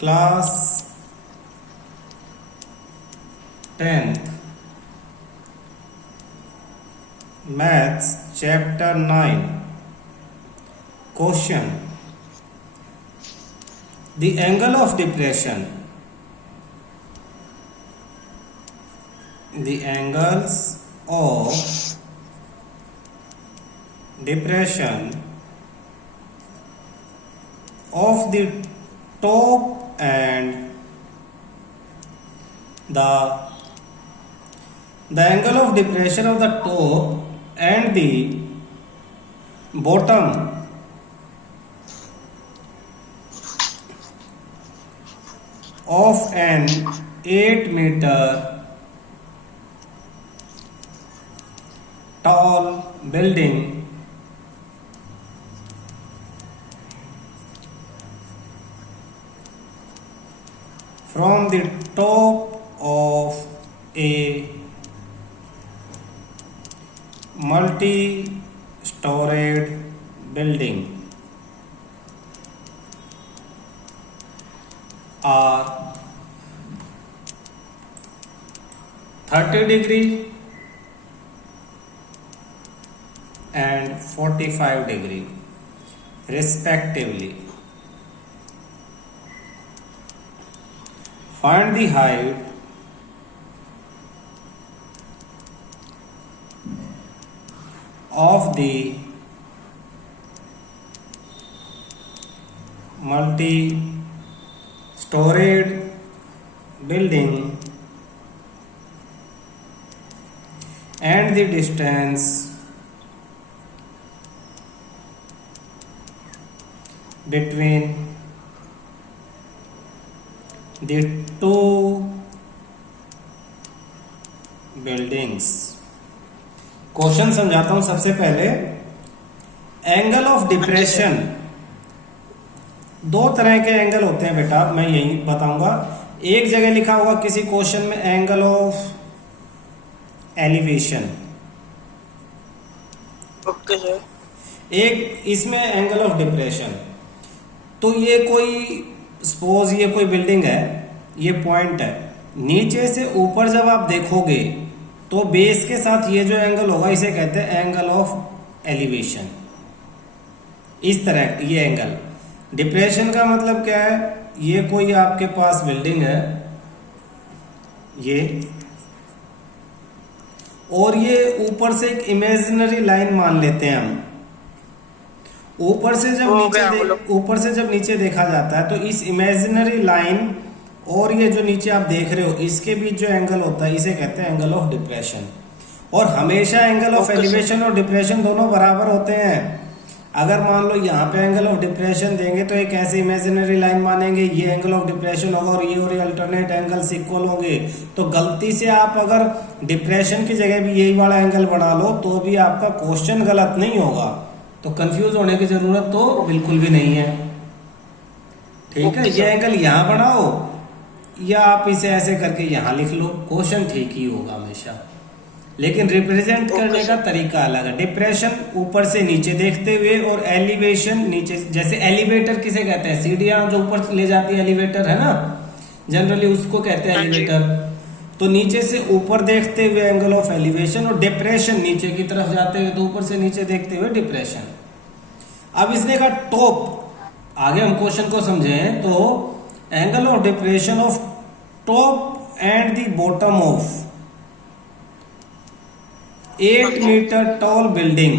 Class 10th maths chapter 9 question the angle of depression the angles of depression of the top and the angle of depression of the top and the bottom of an 8-meter tall building from the top of a multi-storied building are 30 degree and 45 degree respectively. Find the height of the multi-storied building and the distance between the two buildings. Question समझाता हूं सबसे पहले। Angle of depression, दो तरह के angle होते हैं बेटा, मैं यही बताऊंगा। एक जगह लिखा होगा किसी क्वेश्चन में angle of elevation, okay sir. एक इसमें एंगल ऑफ डिप्रेशन। तो ये कोई सपोज ये कोई बिल्डिंग है, ये पॉइंट है, नीचे से ऊपर जब आप देखोगे तो बेस के साथ ये जो एंगल होगा इसे कहते हैं एंगल ऑफ एलिवेशन। इस तरह ये एंगल। डिप्रेशन का मतलब क्या है, ये कोई आपके पास बिल्डिंग है ये, और ये ऊपर से एक इमेजिनरी लाइन मान लेते हैं हम। ऊपर से जब नीचे देखा जाता है तो इस इमेजिनरी लाइन और ये जो नीचे आप देख रहे हो इसके बीच जो एंगल होता है इसे कहते हैं एंगल ऑफ डिप्रेशन। और हमेशा एंगल ऑफ एलिवेशन और डिप्रेशन दोनों बराबर होते हैं। अगर मान लो यहाँ पे एंगल ऑफ डिप्रेशन देंगे तो एक ऐसे इमेजिनरी लाइन मानेंगे, ये एंगल ऑफ डिप्रेशन होगा और ये अल्टरनेट एंगल्स इक्वल होंगे। तो गलती से आप अगर डिप्रेशन की जगह भी यही वाला एंगल बना लो तो भी आपका क्वेश्चन गलत नहीं होगा। तो कंफ्यूज होने की जरूरत तो बिल्कुल भी नहीं है, ठीक है। ये एंगल यहाँ बनाओ या आप इसे ऐसे करके यहाँ लिख लो, क्वेश्चन ठीक ही होगा हमेशा। लेकिन रिप्रेजेंट करने का तरीका अलग है। डिप्रेशन ऊपर से नीचे देखते हुए और एलिवेशन नीचे, जैसे एलिवेटर किसे कहते हैं, सीढ़ियां जो ऊपर ले जाती है एलिवेटर है ना, जनरली उसको कहते हैं एलिवेटर। तो नीचे से ऊपर देखते हुए एंगल ऑफ एलिवेशन, और डिप्रेशन नीचे की तरफ जाते हुए तो ऊपर से नीचे देखते हुए डिप्रेशन। अब इसने कहा टॉप, आगे हम क्वेश्चन को समझें तो angle of depression of top and the bottom of 8 metre tall building.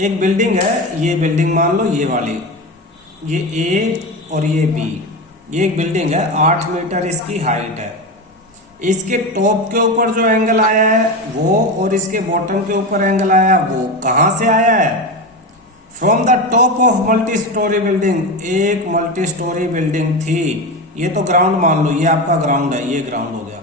एक बिल्डिंग है, ये बिल्डिंग मान लो ये वाली, ये ए और ये बी, ये एक बिल्डिंग है, 8 मीटर इसकी हाइट है। इसके टॉप के ऊपर जो एंगल आया है वो, और इसके बॉटम के ऊपर एंगल आया है वो, कहां से आया है? From the top of multi storey building. एक मल्टी स्टोरी बिल्डिंग थी, ये तो ग्राउंड मान लो, ये आपका ग्राउंड है, ये ग्राउंड हो गया।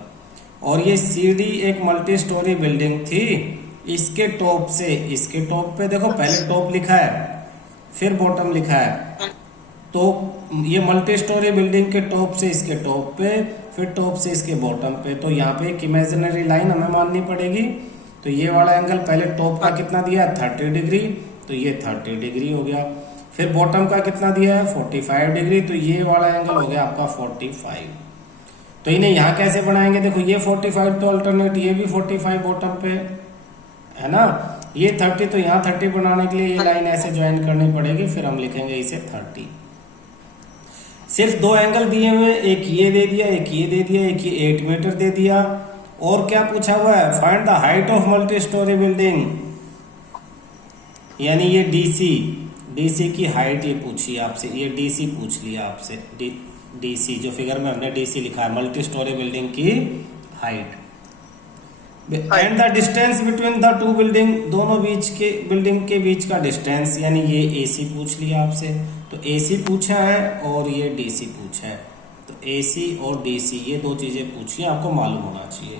और ये सीडी एक मल्टी स्टोरी बिल्डिंग थी, इसके टॉप से, इसके टॉप पे देखो पहले टॉप लिखा है फिर बॉटम लिखा है, तो ये मल्टी स्टोरी बिल्डिंग के टॉप से इसके टॉप पे, फिर टॉप से इसके बॉटम पे। तो यहाँ पे एक इमेजिनरी लाइन हमें माननी पड़ेगी। तो ये वाला एंगल पहले टॉप का कितना दिया, 30 डिग्री, तो ये 30 डिग्री हो गया। फिर बॉटम का कितना दिया है 45 डिग्री, तो ये वाला एंगल हो गया आपका 45। तो इन्हें यहाँ कैसे बनाएंगे, देखो ये 45 तो अल्टरनेट, ये भी 45 बॉटम पे है ना, ये 30, तो यहाँ 30 बनाने के लिए ये लाइन ऐसे ज्वाइन करनी पड़ेगी, फिर हम लिखेंगे इसे 30। सिर्फ दो एंगल दिए हुए, एक ये दे दिया, एक ये दे दिया, एक ये 8 मीटर दे दिया। और क्या पूछा हुआ है, find the height of multi storey building, यानी ये डीसी की हाइट ये पूछी आपसे, ये डीसी पूछ लिया आपसे, डीसी जो फिगर में हमने डीसी लिखा है, मल्टी स्टोरी बिल्डिंग की height. And the distance between the two building, दोनों बीच के बिल्डिंग के बीच का डिस्टेंस, यानी ये एसी पूछ लिया आपसे, तो एसी पूछा है और ये डीसी पूछा है, तो एसी और डीसी ये दो चीजें पूछी, आपको मालूम होना चाहिए।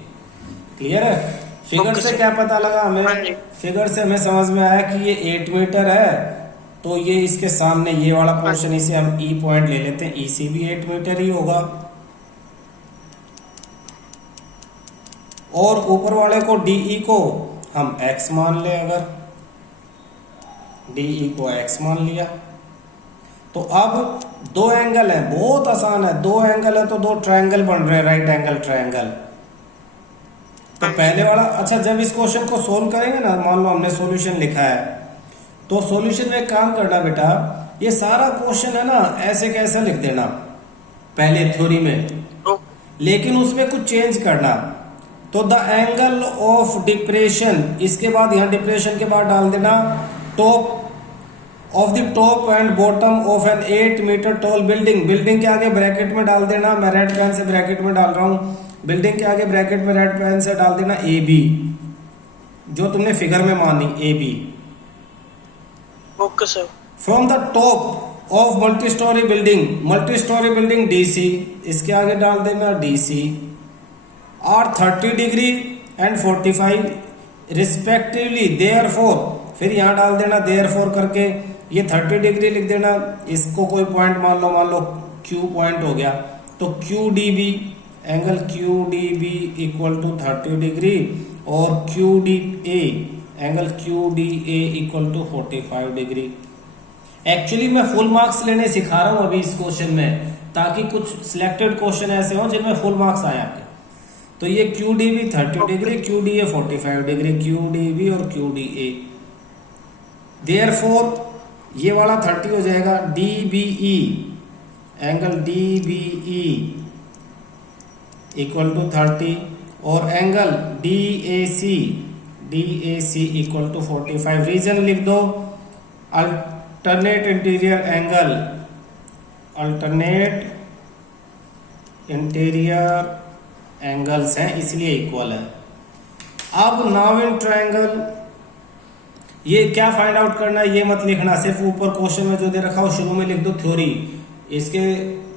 क्लियर है? फिगर से क्या पता लगा हमें, फिगर से हमें समझ में आया कि ये 8 मीटर है, तो ये इसके सामने ये वाला पोर्शन, इसे हम ई पॉइंट ले लेते हैं, ई सी भी 8 मीटर ही होगा। और ऊपर वाले को डीई को हम x मान ले, अगर डीई को x मान लिया, तो अब दो एंगल है, बहुत आसान है, दो एंगल है तो दो ट्रायंगल बन रहे हैं, राइट एंगल ट्रायंगल। तो पहले वाला, अच्छा जब इस क्वेश्चन को सोल्व करेंगे ना, मान लो हमने सॉल्यूशन लिखा है, तो सॉल्यूशन में एक काम करना बेटा, ये सारा क्वेश्चन है ना ऐसे कैसा लिख देना पहले थ्योरी में, लेकिन उसमें कुछ चेंज करना। तो द एंगल ऑफ डिप्रेशन, इसके बाद यहां डिप्रेशन के बाद डाल देना top of the top and bottom of an 8 metre tall building, building के आगे ब्रैकेट में डाल देना, मैं रेड पेन से ब्रैकेट में डाल रहा हूं, बिल्डिंग के आगे ब्रैकेट में रेड पेन से डाल देना ए बी, जो तुमने फिगर में मानी A B. Okay sir. From the top of multi storey building DC, इसके आगे डाल देना DC, are 30 degree and 45 respectively, therefore, फिर यहां डाल देना देयरफॉर करके, ये 30 डिग्री लिख देना, इसको कोई पॉइंट मान लो क्यू पॉइंट हो गया, तो Q D B, angle Q D B equal to 30 degree, और Q D A, angle Q D A equal to 45 degree. Actually मैं फुल मार्क्स लेने सिखा रहा हूं अभी इस क्वेश्चन में, ताकि कुछ सिलेक्टेड क्वेश्चन ऐसे हो जिनमें फुल मार्क्स आए आपके। तो ये Q D B 30 degree, Q D A 45 degree, Q D B और क्यू डी ए, देयरफॉर ये वाला 30 हो जाएगा, D B E, angle D B E equal to 30, और angle D A C equal to 45। Reason लिख दो, alternate interior angle, alternate interior angles हैं इसलिए इक्वल है। अब नाउ इन ट्रायंगल, ये क्या फाइंड आउट करना है ये मत लिखना, सिर्फ ऊपर क्वेश्चन में जो दे रखा हो शुरू में लिख दो थ्योरी, इसके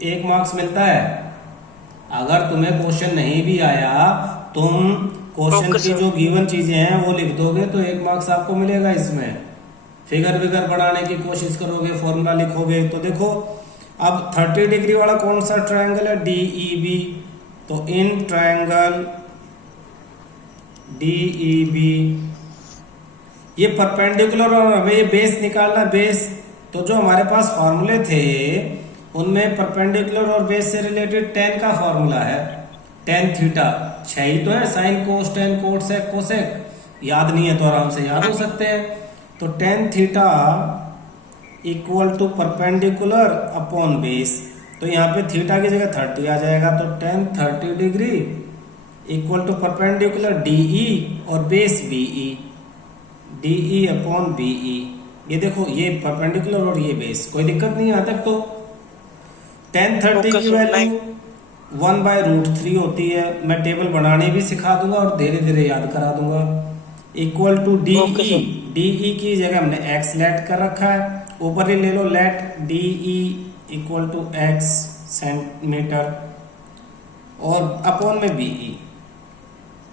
1 मार्क्स मिलता है। अगर तुम्हें क्वेश्चन नहीं भी आया, तुम क्वेश्चन की जो गिवन चीजें हैं वो लिख दोगे तो 1 मार्क्स आपको मिलेगा इसमें। फिगर विगर बढ़ाने की कोशिश करोगे, फॉर्मूला लिखोगे, तो देखो अब 30 डिग्री वाला कौन सा ट्रायंगल है, डीईबी, तो इन ट्रायंगल डीईबी ये परपेंडिकुलर, और हमें ये बेस निकालना, बेस तो जो हमारे पास फॉर्मूले थे उनमें परपेंडिकुलर और बेस से रिलेटेड टेन का फॉर्मूला है, टेन थीटा, 6 ही तो है, sine cos tan cot sec cosec, याद नहीं है तो आराम से याद हो सकते हैं। तो tan theta equal to perpendicular upon base, तो यहाँ पे थीटा की जगह 30 आ जाएगा, तो tan 30 degree equal to perpendicular DE और base BE, DE upon BE. ये देखो ये परपेंडिकुलर और ये बेस, कोई दिक्कत नहीं है यहाँ तक। तो टेन 30 की वैल्यू 1/√3 होती है, मैं टेबल बनाने भी सिखा दूंगा और धीरे धीरे याद करा दूंगा, इक्वल टू डीई, डीई की जगह हमने x लेट कर रखा है, ऊपर ही ले लो let DE equal to x centimetre, और अपॉन में बीई,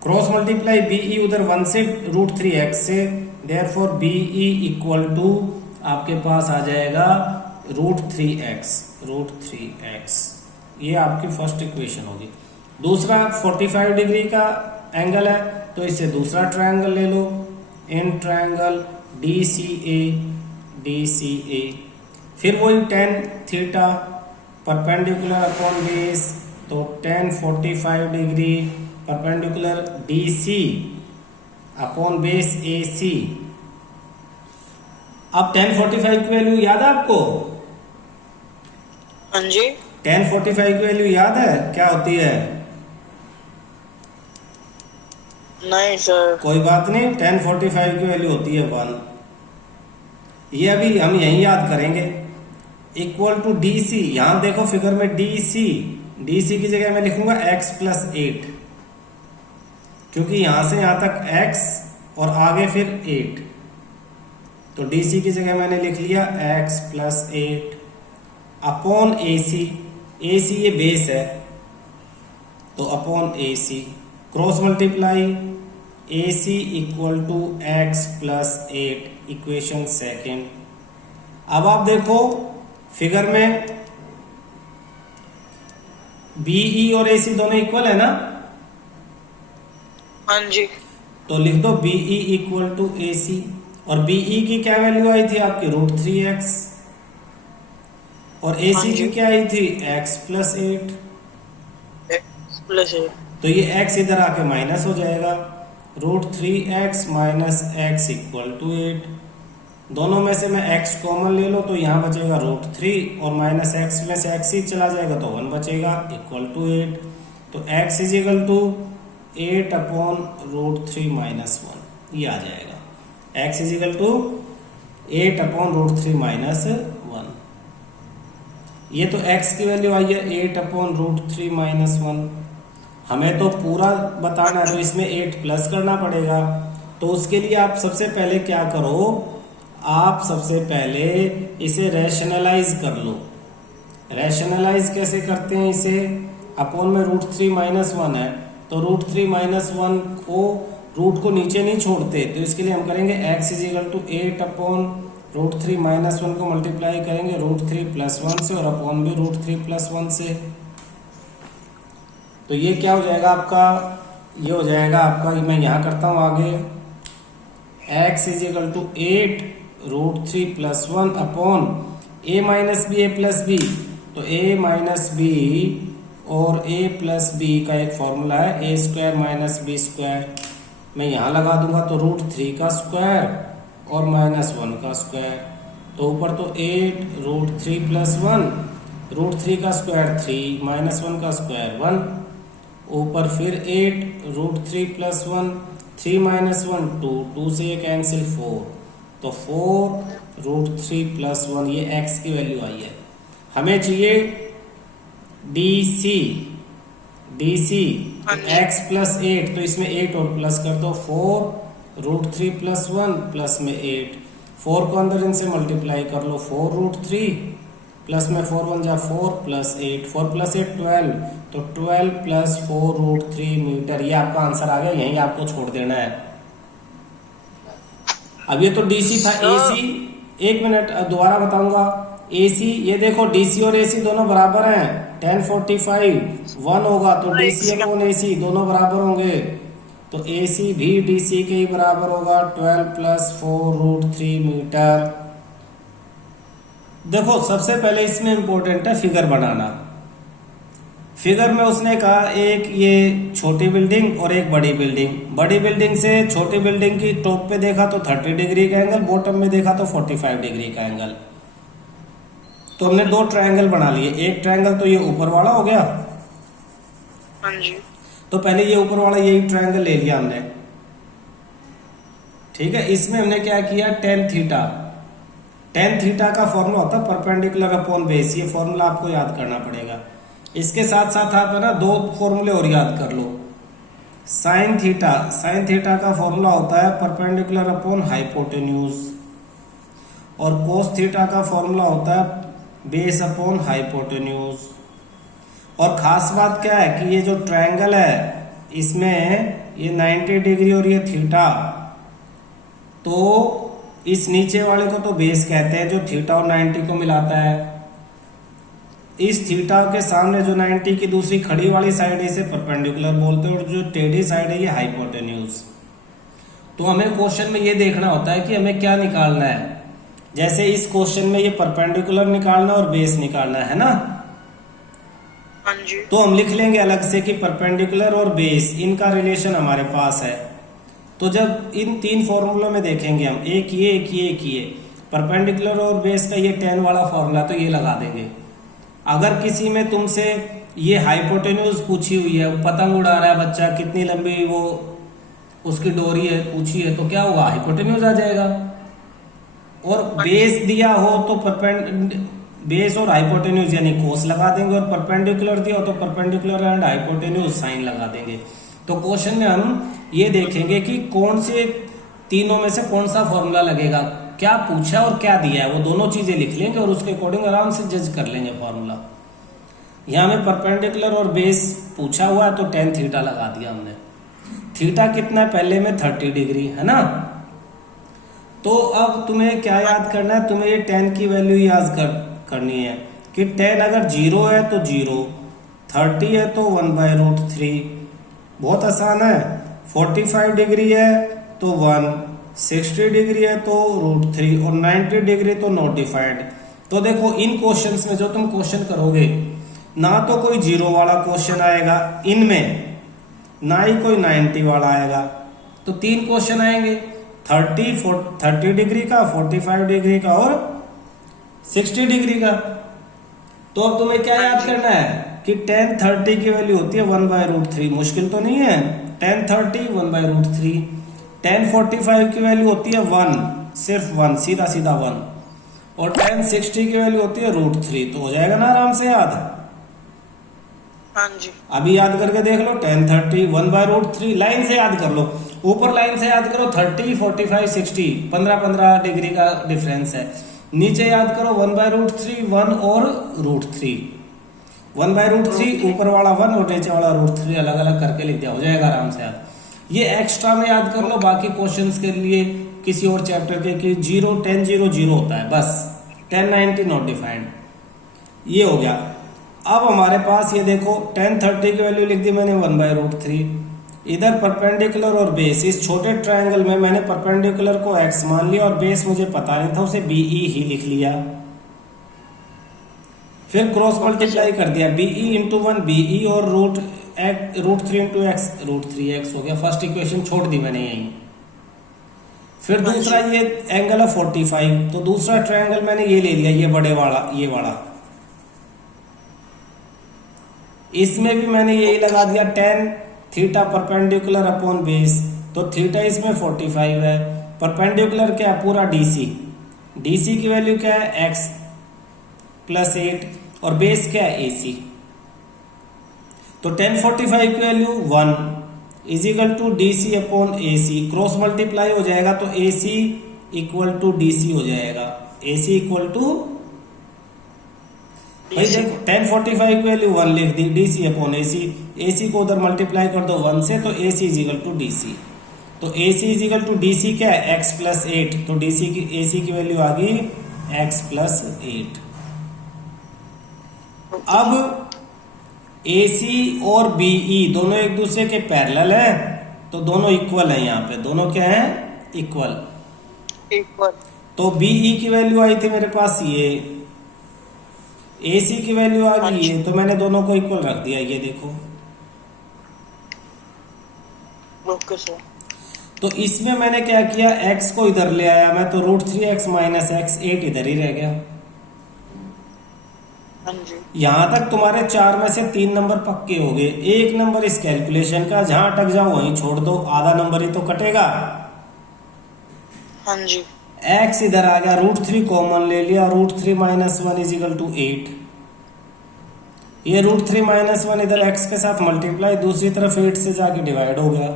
क्रॉस मल्टीप्लाई बीई उधर 1 से √3x से, देयरफॉर बीई इक्वल टू आपके पास आ जाएगा √3x, ये आपकी फर्स्ट इक्वेशन होगी। दूसरा 45 डिग्री का एंगल है, तो इससे दूसरा ट्रायंगल ले लो, इन ट्रायंगल DCA फिर वही tan theta perpendicular upon base, तो tan 45 degree perpendicular DC upon base AC। अब tan 45 की वैल्यू याद है आपको? हाँ जी। tan 45 की वैल्यू याद है क्या होती है? नहीं सर। कोई बात नहीं, tan 45 की वैल्यू होती है 1। ये अभी हम यही याद करेंगे। इक्वल टू DC, यहां देखो फिगर में DC की जगह मैं लिखूंगा x प्लस 8, क्योंकि यहां से यहां तक x और आगे फिर 8, तो DC की जगह मैंने लिख लिया x प्लस 8 अपॉन AC ये बेस है, तो upon AC cross multiply AC equal to x plus 8, equation second. अब आप देखो फिगर में BE और AC दोनों इक्वल है ना? हाँ जी। तो लिख दो BE इक्वल टू AC, और BE की क्या वैल्यू आई थी आपकी? √3x, और AC की क्या आई थी? x plus 8। प्लस 8, तो ये x इधर आके माइनस हो जाएगा, √3x minus x equal to 8। दोनों में से मैं x कॉमन ले लो तो यहाँ बचेगा √3, और माइनस x में से x ही चला जाएगा तो 1 बचेगा, इक्वल टू 8। तो x is equal to 8 upon √3 minus 1, ये आ जाएगा। x is equal to 8 upon √3 minus 1। ये तो x की वैल्यू आई है 8 अपॉन √3 माइनस 1। हमें तो पूरा बताना है, तो इसमें 8 प्लस करना पड़ेगा। तो उसके लिए आप सबसे पहले क्या करो, आप सबसे पहले इसे रैशनलाइज कर लो। रैशनलाइज कैसे करते हैं इसे? अपॉन में √3 माइनस 1 है, तो √3 माइनस 1 को रूट को नीचे नहीं छोड़ते, तो इसके लिए हम करेंगे x is equal to 8 upon √3 minus 1 को मल्टीप्लाई करेंगे √3 प्लस 1 से, और अपॉन भी √3 प्लस 1 से। तो ये क्या हो जाएगा आपका? ये हो जाएगा आपका, मैं यहाँ करता हूँ आगे, x is equal to 8 √3 plus 1 upon a minus B a plus B, तो a माइनस बी और a प्लस बी का एक फॉर्मूला है a² माइनस बी स्क्वायर। मैं यहाँ लगा दूंगा तो √3 का स्क्वायर और माइनस 1 का स्क्वायर, तो ऊपर तो 8 √3 प्लस 1, √3 का स्क्वायर 3 माइनस 1 का स्क्वायर 1, ऊपर फिर 8 √3 प्लस 1, 3 माइनस 1 2, 2 से ये कैंसिल 4, तो 4 √3 प्लस 1, ये x की वैल्यू आई है। हमें चाहिए DC x प्लस 8, तो इसमें 8 और प्लस कर दो, 4 √3 प्लस 1 प्लस में 8, 4 को अंदर इनसे मल्टीप्लाई कर लो, 4 √3 प्लस में 4 1 जा 4 प्लस 8, 4 प्लस 8 12, तो 12 प्लस 4 √3 मीटर। ये आपका आंसर आ गया, यहीं आपको छोड़ देना है। अब ये तो DC था। AC, एक मिनट दोबारा बताऊंगा। AC, ये देखो DC और AC दोनों बराबर हैं, tan 45 1 होगा तो DC अपॉन AC दोनों बराबर होंगे, तो AC भी DC के ही बराबर होगा, 12 प्लस 4 √3 मीटर। देखो सबसे पहले इसमें इंपॉर्टेंट है फिगर बनाना। फिगर में उसने कहा एक ये छोटी बिल्डिंग और एक बड़ी बिल्डिंग। बड़ी बिल्डिंग से छोटी बिल्डिंग की टॉप पे देखा तो 30 डिग्री का एंगल, बॉटम में देखा तो 45 डिग्री का एंगल। तो हमने दो ट्रायंगल बना लिए। एक ट्रायंगल तो ये ऊपर वाला हो गया, हाँ जी। तो पहले ये ऊपर वाला यही ट्रायंगल ले लिया हमने, ठीक है। इसमें हमने क्या किया, tan थीटा। tan थीटा का फॉर्मूला होता है परपेंडिकुलर अपॉन बेस, ये फॉर्मूला आपको याद करना पड़ेगा। इसके साथ साथ आप है ना दो फॉर्मूले और याद कर लो। साइन थीटा का फॉर्मूला होता है परपेंडिकुलर अपॉन हाइपोटेन्यूज, और कोस थीटा का फॉर्मूला होता है बेस अपॉन हाइपोटेन्यूज। और खास बात क्या है कि ये जो ट्रायंगल है इसमें ये 90 डिग्री और ये थीटा, तो इस नीचे वाले को तो बेस कहते हैं जो थीटा और 90 को मिलाता है। इस थीटा के सामने जो 90 की दूसरी खड़ी वाली साइड है इसे परपेंडिकुलर बोलते हैं, और जो टेढ़ी साइड है ये हाइपोटेन्यूज। तो हमें क्वेश्चन में ये देखना होता है कि हमें क्या निकालना है, जैसे इस क्वेश्चन में ये परपेंडिकुलर निकालना और बेस निकालना है ना, हाँ जी। तो हम लिख लेंगे अलग से कि परपेंडिकुलर और बेस इनका रिलेशन हमारे पास है। तो जब इन तीन फॉर्मूलों में देखेंगे हम, एक ये परपेंडिकुलर और बेस का ये tan वाला फॉर्मूला, तो ये लगा देंगे। अगर किसी में तुमसे ये हाइपोटेन्यूज पूछी हुई है, पतंग उड़ा रहा है बच्चा, कितनी लंबी वो उसकी डोरी है पूछी है, तो क्या होगा, हाइपोटेन्यूज आ जाएगा। और बेस दिया हो तो बेस और हाइपोटेन्यूज यानी कोस लगा देंगे, और परपेंडिकुलर दिया हो तो परपेंडिकुलर एंड हाइपोटेन्यूज साइन लगा देंगे। तो क्वेश्चन में हम ये देखेंगे कि कौन से तीनों में से कौन सा फॉर्मूला लगेगा, क्या पूछा और क्या दिया है, वो दोनों चीजें लिख लेंगे और उसके अकॉर्डिंग आराम से जज कर लेंगे फॉर्मूला। यहाँ में परपेंडिकुलर और बेस पूछा हुआ है तो tan थीटा लगा दिया हमने। थीटा कितना है, पहले में 30 डिग्री है ना। तो अब तुम्हें क्या याद करना है, तुम्हें ये tan की वैल्यू याद करनी है कि tan अगर 0 है तो 0, 30 है तो 1/√3, बहुत आसान है। 45 डिग्री है तो 1, 60 डिग्री है तो √3 और 90 डिग्री तो नोटिफाइड। तो देखो इन क्वेश्चंस में जो तुम क्वेश्चन करोगे, ना तो कोई 0 वाला क्वेश्चन आएगा इनमें, ना ही कोई 90 वाला आएगा। तो तीन क्वेश्चन आएंगे, 30 डिग्री का, 45 डिग्री का और 60 डिग्री का। तो अब तुम्हें क्या याद करना है कि tan 30 की वैल्यू होती है 1/√3, मुश्किल तो नहीं है। tan 30 1/√3, tan 45 की वैल्यू होती है 1, सिर्फ 1, सीधा सीधा 1, और tan 60 की वैल्यू होती है √3। तो हो जाएगा ना आराम से याद। हाँ जी। अभी याद करके देख लो, tan 30 1/√3, लाइन से याद कर लो, ऊपर लाइन से याद करो 30 45 60, 15 डिग्री का डिफरेंस है। नीचे याद करो 1/√3, 1 और √3, 1/√3 ऊपर वाला 1 और नीचे वाला √3 अलग अलग करके लिख दिया, हो जाएगा आराम से याद। ये एक्स्ट्रा में याद कर लो बाकी क्वेश्चंस के लिए किसी और चैप्टर के कि 0 tan 0 0 होता है बस, tan 90 नॉट डिफाइंड। ये हो गया। अब हमारे पास ये देखो tan 30 की वैल्यू लिख दी मैंने 1/√3, इधर परपेंडिकुलर और बेस, इस छोटे ट्रायंगल में मैंने परपेंडिकुलर को x मान लिया और बेस मुझे पता नहीं था, उसे BE ही लिख लिया। फिर क्रॉस मल्टीप्लाई कर दिया, BE इंटू 1 BE और √3 इंटू x, √3x हो गया। फर्स्ट इक्वेशन छोड़ दी मैंने यहीं। फिर दूसरा ये एंगल है 45, तो दूसरा ट्रायंगल मैंने ये ले लिया, ये बड़े वाला, ये वाला, इसमें भी मैंने यही लगा दिया tan theta perpendicular upon base. तो थीटा इसमें 45 है, परपेंडिकुलर क्या है पूरा DC की वैल्यू क्या है x + 8 और बेस क्या है AC। तो tan 45 की value 1 = DC upon AC, cross multiply हो जाएगा तो AC = DC हो जाएगा, AC = भाई देखो tan 45 की वैल्यू 1 लिख दी, DC अपॉन AC को उधर मल्टीप्लाई कर दो 1 से, तो AC = DC। तो AC = DC क्या है x + 8, तो AC की वैल्यू आ गई x + 8। अब AC और BE दोनों एक दूसरे के पैरेलल हैं, तो दोनों इक्वल हैं, यहाँ पे दोनों क्या हैं, इक्वल। तो BE की वैल्यू आई थी मेरे पास ये, AC की वैल्यू आ गई है, तो मैंने दोनों को इक्वल रख दिया, ये देखो। Okay sir. तो इसमें मैंने क्या किया, x को इधर ले आया मैं, तो √3x - x 8 इधर ही रह गया। हाँ जी। यहां तक तुम्हारे 4 में से 3 नंबर पक्के हो गए। एक नंबर इस कैलकुलेशन का, जहां अटक जाओ वहीं छोड़ दो, आधा नंबर ही तो कटेगा। हाँ जी। x इधर आ गया, √3 कॉमन ले लिया, √3 - 1 = 8। ये √3 - 1 इधर x के साथ मल्टीप्लाई, दूसरी तरफ 8 से जाके डिवाइड हो गया।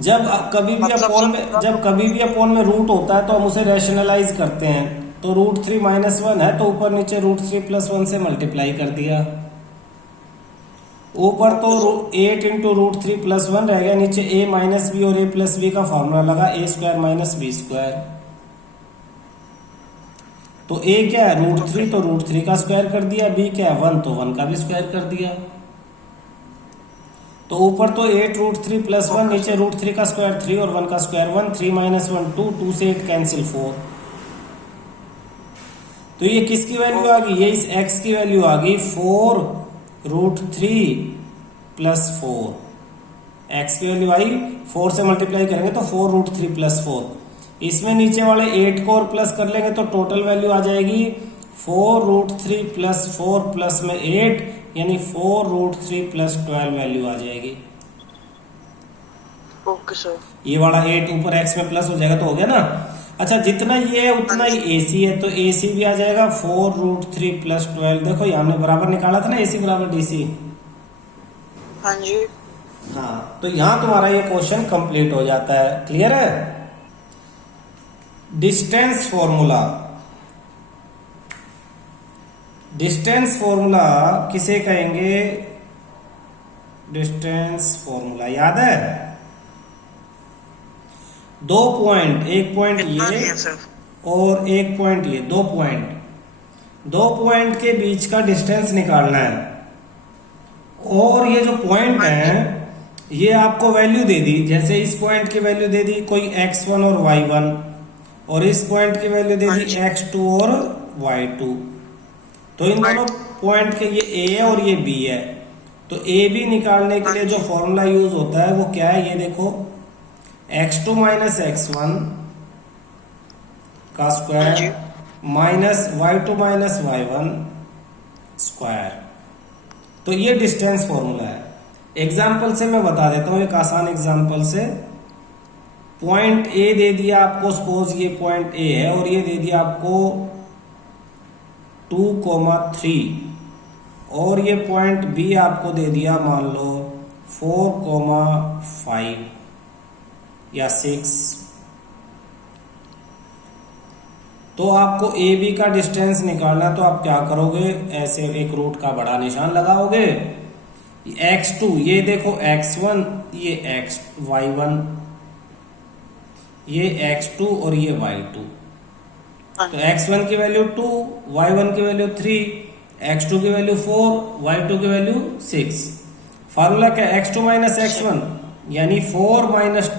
जब कभी भी अपॉन में रूट होता है तो हम उसे रैशनलाइज करते हैं। तो √3 - 1 है तो ऊपर नीचे √3 + 1 से मल्टीप्लाई कर दिया। ऊपर तो 8 × √3 + 1 रह गया, नीचे a - b और a + b का फॉर्मूला लगा, a² - b²। तो a क्या है √3, तो √3 का स्क्वायर कर दिया, b क्या है 1, तो 1 का भी स्क्वायर कर दिया। तो ऊपर तो 8√3 + 1, नीचे √3 का स्क्वायर 3 और 1 का स्क्वायर 1, 3 - 1 2, 2 से 8 कैंसिल 4। तो ये किसकी वैल्यू आ गई? ये इस x की वैल्यू आ गई 4√3 + 4। x की वैल्यू आई, 4 से मल्टीप्लाई करेंगे तो 4√3 + 4। इसमें नीचे वाले 8 को और प्लस कर लेंगे तो टोटल वैल्यू आ जाएगी 4√3 + 4 प्लस में 8, यानी 4√3 + 12 वैल्यू आ जाएगी। Okay sir. ये वाला 8 ऊपर x में प्लस हो जाएगा तो हो गया ना। अच्छा, जितना ये है उतना ही AC है, तो AC भी आ जाएगा 4√3 + 12। देखो ये हमने बराबर निकाला था ना, AC = DC। हाँ जी। हाँ, तो यहां तुम्हारा ये क्वेश्चन कंप्लीट हो जाता है। क्लियर है? डिस्टेंस फॉर्मूला, डिस्टेंस फॉर्मूला किसे कहेंगे? डिस्टेंस फॉर्मूला याद है? 2 पॉइंट, एक पॉइंट ये और एक पॉइंट ये, 2 पॉइंट के बीच का डिस्टेंस निकालना है। और ये जो पॉइंट है ये आपको वैल्यू दे दी, जैसे इस पॉइंट की वैल्यू दे दी कोई x1 और y1, और इस पॉइंट की वैल्यू दे दी x2 और y2। तो इन दोनों पॉइंट के ये A है और ये B है। तो AB निकालने के लिए जो फॉर्मूला यूज होता है वो क्या है? ये देखो, x2 - x1 का square minus y2 - y1 square. तो ये डिस्टेंस फॉर्मूला है। एग्जाम्पल से मैं बता देता हूं, एक आसान एग्जाम्पल से। पॉइंट A दे दिया आपको, सपोज ये पॉइंट A है, और ये दे दिया आपको 2,3, और ये पॉइंट B आपको दे दिया मान लो 4,5 या 6। तो आपको AB का डिस्टेंस निकालना, तो आप क्या करोगे? ऐसे एक रूट का बड़ा निशान लगाओगे। x2, ये देखो x1, ये y1, ये x2 और ये y2। तो x1 की वैल्यू 2, y1 की वैल्यू 3, x2 की वैल्यू 4, y2 की वैल्यू 6। फार्मूला क्या? x2 - x1 यानी 4 - 2